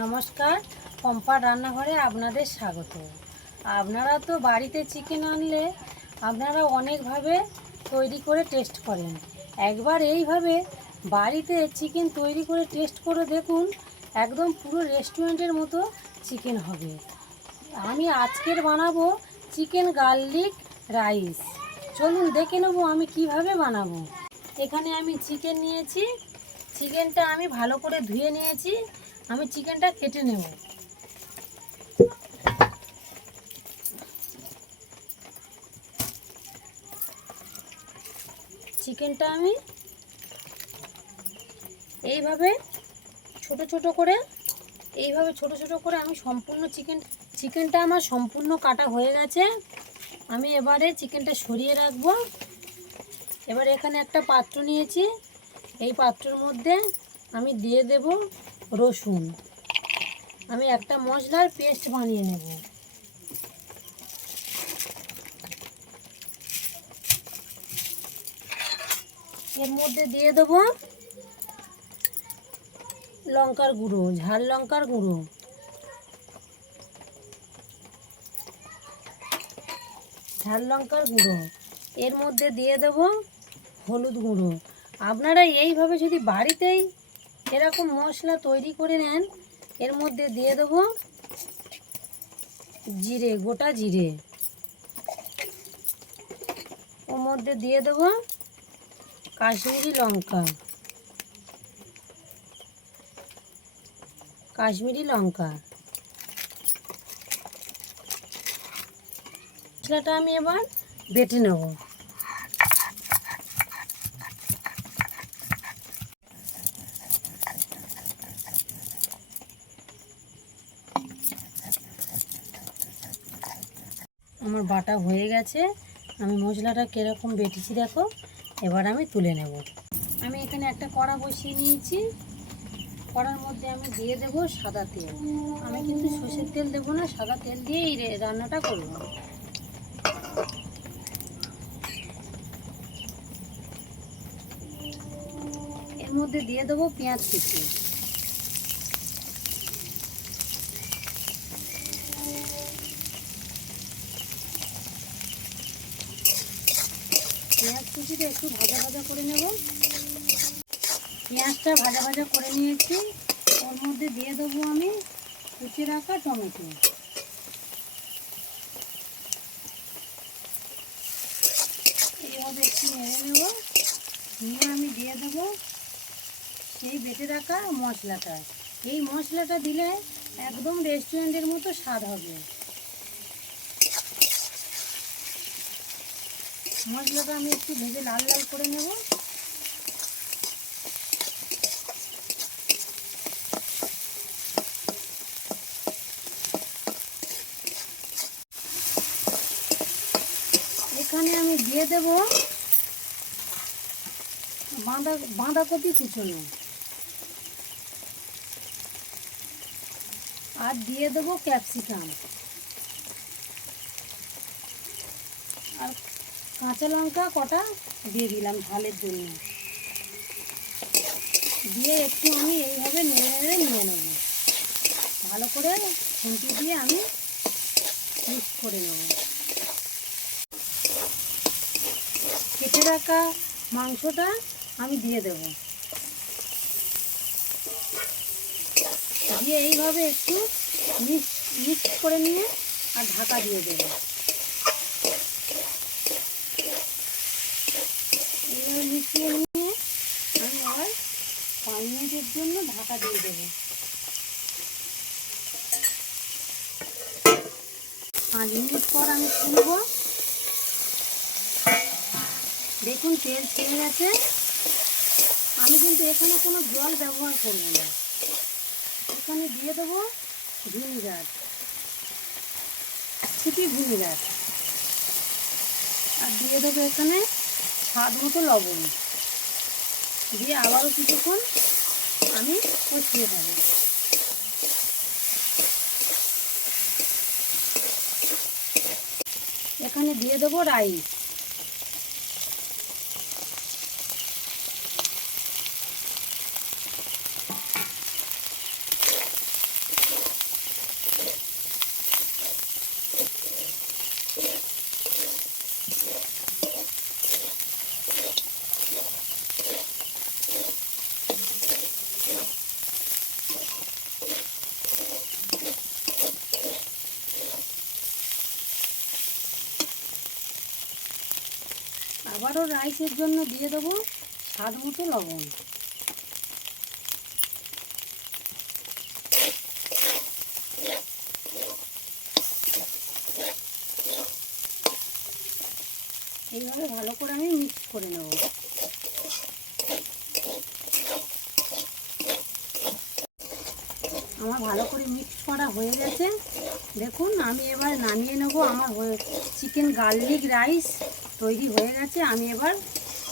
নমস্কার, পম্পার রান্নাঘরে আপনাদের স্বাগত। আপনারা তো বাড়িতে চিকেন আনলে আপনারা অনেকভাবে তৈরি করে টেস্ট করেন। একবার এইভাবে বাড়িতে চিকেন তৈরি করে টেস্ট করে দেখুন, একদম পুরো রেস্টুরেন্টের মতো চিকেন হবে। আমি আজকের বানাবো চিকেন গার্লিক রাইস। চলুন দেখে নেবো আমি কিভাবে বানাবো। এখানে আমি চিকেন নিয়েছি, চিকেনটা আমি ভালো করে ধুয়ে নিয়েছি। আমি চিকেনটা কেটে নেব। চিকেনটা আমি এইভাবে ছোট ছোট করে আমি সম্পূর্ণ চিকেনটা আমার সম্পূর্ণ কাটা হয়ে গেছে। আমি এবারে চিকেনটা সরিয়ে রাখবো। এবার এখানে একটা পাত্র নিয়েছি, এই পাত্রের মধ্যে আমি দিয়ে দেব রসুন। আমি একটা মশলার পেস্ট বানিয়ে নেব। এর মধ্যে দিয়ে দেবো লঙ্কার গুঁড়ো, ঝাল লঙ্কার গুঁড়ো, এর মধ্যে দিয়ে দেব হলুদ গুঁড়ো। আপনারা এইভাবে যদি বাড়িতেই এরকম মশলা তৈরি করে নেন, এর মধ্যে দিয়ে দেব জিরে, গোটা জিরে, ওর মধ্যে দিয়ে দেব কাশ্মীরি লঙ্কা, মশলাটা আমি এবার বেটে নেব। আমার বাটা হয়ে গেছে। আমি মশলাটা কীরকম বেটেছি দেখো। এবার আমি তুলে নেব। আমি এখানে একটা কড়া বসিয়ে নিয়েছি। কড়ার মধ্যে আমি দিয়ে দেব সাদা তেল। আমি কিন্তু সর্ষের তেল দেবো না, সাদা তেল দিয়ে এই রান্নাটা করব। এর মধ্যে দিয়ে দেবো পেঁয়াজ কুচি। পেঁয়াজ কুচিটা একটু ভাজা ভাজা করে নেব। পেঁয়াজটা ভাজা ভাজা করে নিয়েছি। ওর মধ্যে দিয়ে দেবো আমি কুচি রাখা টমেটো। এইভাবে একটু নেড়ে নেব। নিয়ে আমি দিয়ে দেবো সেই বেটে রাখা মশলাটা। এই মশলাটা দিলে একদম রেস্টুরেন্টের মতো স্বাদ হবে। মশলাটা আমি একটু ভেজে লাল লাল করে নেব। এখানে আমি দিয়ে দেব বাঁধাকপি কুচনো, আর দিয়ে দেব ক্যাপসিকাম, আর কাঁচা লঙ্কা কটা দিয়ে দিলাম ঝালের জন্য। দিয়ে একটু আমি এইভাবে নেড়ে নেড়ে নিয়ে নেব। ভালো করে খুন্তি দিয়ে আমি মিক্স করে নেব। কেটে রাখা মাংসটা আমি দিয়ে দেব। দিয়ে এইভাবে একটু মিক্স করে নিয়ে আর ঢাকা দিয়ে দেব। এইভাবে মিশিয়ে নিয়ে আমি আবার 5 মিনিটের জন্য ঢাকা দিয়ে দেব। 5 মিনিট পর আমি খুলব। দেখুন তেল ছেড়ে গেছে। আমি কিন্তু এখানে কোনো জল ব্যবহার করব না। এখানে দিয়ে দেবো ভিনিগার, ছিপি ভিনিগার, আর দিয়ে দেবো এখানে স্বাদ মতো লবণ। দিয়ে আবারও কিছুক্ষণ আমি কষিয়ে দেব। এখানে দিয়ে দেবো রাইস। আবারও রাইসের জন্য দিয়ে দেবো স্বাদ মতো লবণ। এইভাবে ভালো করে আমি মিক্স করে নেব। আমার ভালো করে মিক্স করা হয়ে গেছে। দেখুন আমি এবার নামিয়ে নেব। আমার চিকেন গার্লিক রাইস তৈরি হয়ে গেছে। আমি এবার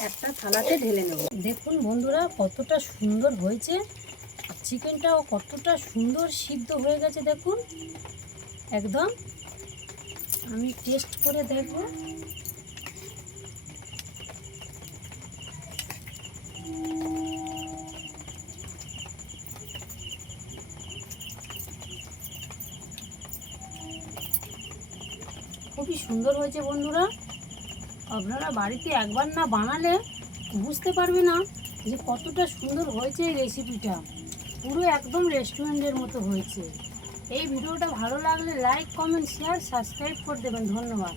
একটা থালাতে ঢেলে নেব। দেখুন বন্ধুরা কতটা সুন্দর হয়েছে, চিকেনটাও কতটা সুন্দর সিদ্ধ হয়ে গেছে দেখুন একদম। আমি টেস্ট করে দেখব। খুবই সুন্দর হয়েছে বন্ধুরা। আপনারা বাড়িতে একবার না বানালে বুঝতে পারবে না যে কতটা সুন্দর হয়েছে এই রেসিপিটা। পুরো একদম রেস্টুরেন্টের মতো হয়েছে। এই ভিডিওটা ভালো লাগলে লাইক, কমেন্ট, শেয়ার, সাবস্ক্রাইব করে দেবেন। ধন্যবাদ।